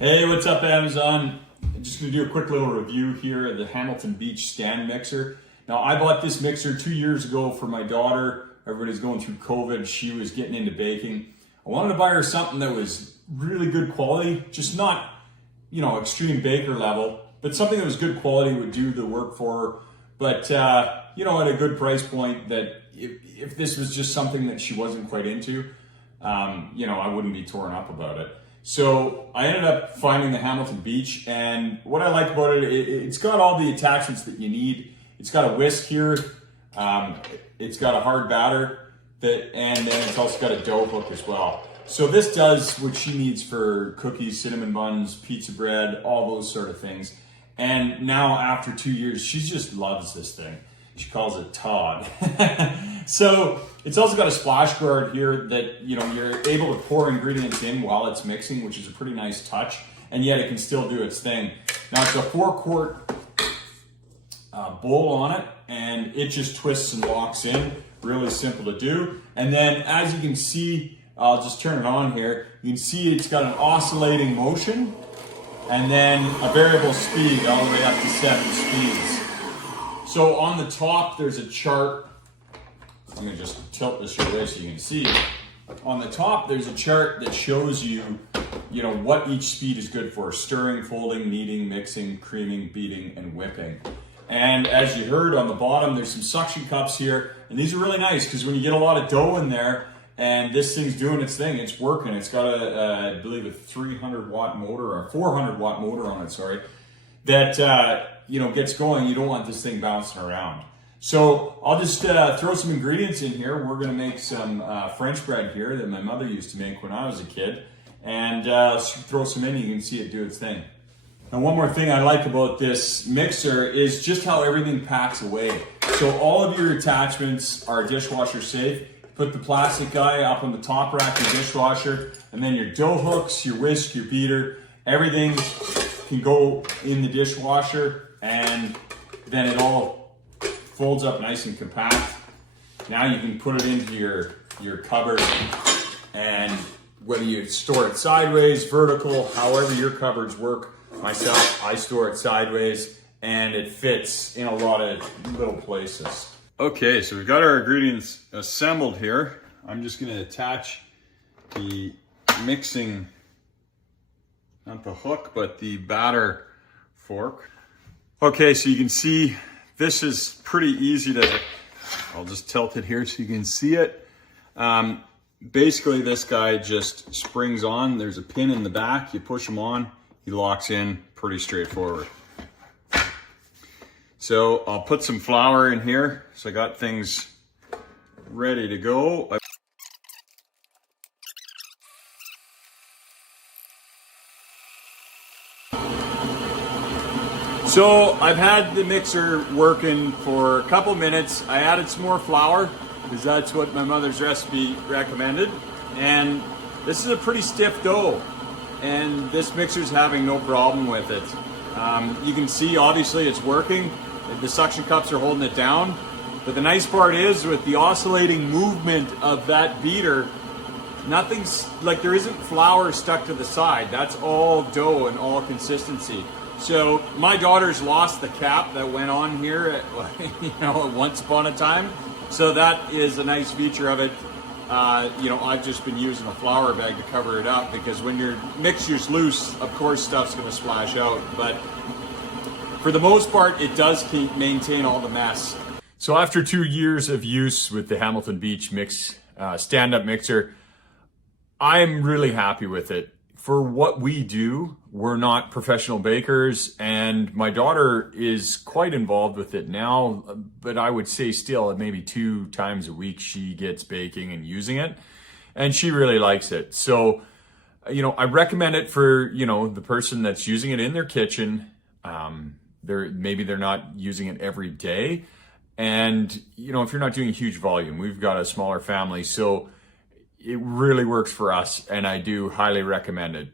Hey, what's up, Amazon? I'm just going to do a quick little review here of the Hamilton Beach stand mixer. Now, I bought this mixer 2 years ago for my daughter. Everybody's going through COVID. She was getting into baking. I wanted to buy her something that was really good quality, just not, extreme baker level, but something that was good quality, would do the work for her. But, at a good price point that if this was just something that she wasn't quite into, I wouldn't be torn up about it. So I ended up finding the Hamilton Beach, and what I like about it, it's got all the attachments that you need. It's got a whisk here, it's got a hard batter, and then it's also got a dough hook as well. So this does what she needs for cookies, cinnamon buns, pizza bread, all those sort of things. And now after 2 years, she just loves this thing. She calls it Todd. So it's also got a splash guard here that you're able to pour ingredients in while it's mixing, which is a pretty nice touch, and yet it can still do its thing. Now it's a 4-quart bowl on it, and it just twists and locks in. Really simple to do. And then as you can see, I'll just turn it on here. You can see it's got an oscillating motion and then a variable speed all the way up to 7 speeds. So on the top, there's a chart. I'm gonna just tilt this your way so you can see. On the top, there's a chart that shows you, what each speed is good for: stirring, folding, kneading, mixing, creaming, beating, and whipping. And as you heard on the bottom, there's some suction cups here, and these are really nice because when you get a lot of dough in there and this thing's doing its thing, it's working. It's got I believe a 300-watt motor, or a 400-watt motor on it, sorry, that gets going. You don't want this thing bouncing around. So I'll just throw some ingredients in here. We're gonna make some French bread here that my mother used to make when I was a kid, and throw some in. You can see it do its thing. And one more thing I like about this mixer is just how everything packs away. So all of your attachments are dishwasher safe. Put the plastic guy up on the top rack of your dishwasher, and then your dough hooks, your whisk, your beater, everything can go in the dishwasher, and then it all folds up nice and compact. Now you can put it into your cupboard, and whether you store it sideways, vertical, however your cupboards work. Myself, I store it sideways, and it fits in a lot of little places. Okay, so we've got our ingredients assembled here. I'm just gonna attach the mixing, not the hook, but the batter fork. Okay, so you can see this is pretty easy to, I'll just tilt it here so you can see it. Basically this guy just springs on. There's a pin in the back, you push him on, he locks in, pretty straightforward. So I'll put some flour in here. So I got things ready to go. So I've had the mixer working for a couple minutes. I added some more flour because that's what my mother's recipe recommended. And this is a pretty stiff dough, and this mixer's having no problem with it. You can see obviously it's working. The suction cups are holding it down. But the nice part is, with the oscillating movement of that beater, nothing's, like, there isn't flour stuck to the side. That's all dough and all consistency. So my daughter's lost the cap that went on here at, once upon a time. So that is a nice feature of it. I've just been using a flour bag to cover it up, because when your mixture's loose, of course stuff's gonna splash out. But for the most part, it does maintain all the mess. So after 2 years of use with the Hamilton Beach stand-up mixer, I'm really happy with it. For what we do, we're not professional bakers, and my daughter is quite involved with it now, but I would say still maybe 2 times a week she gets baking and using it, and she really likes it. So, I recommend it for, the person that's using it in their kitchen. Maybe they're not using it every day. And, if you're not doing a huge volume, we've got a smaller family, so it really works for us, and I do highly recommend it.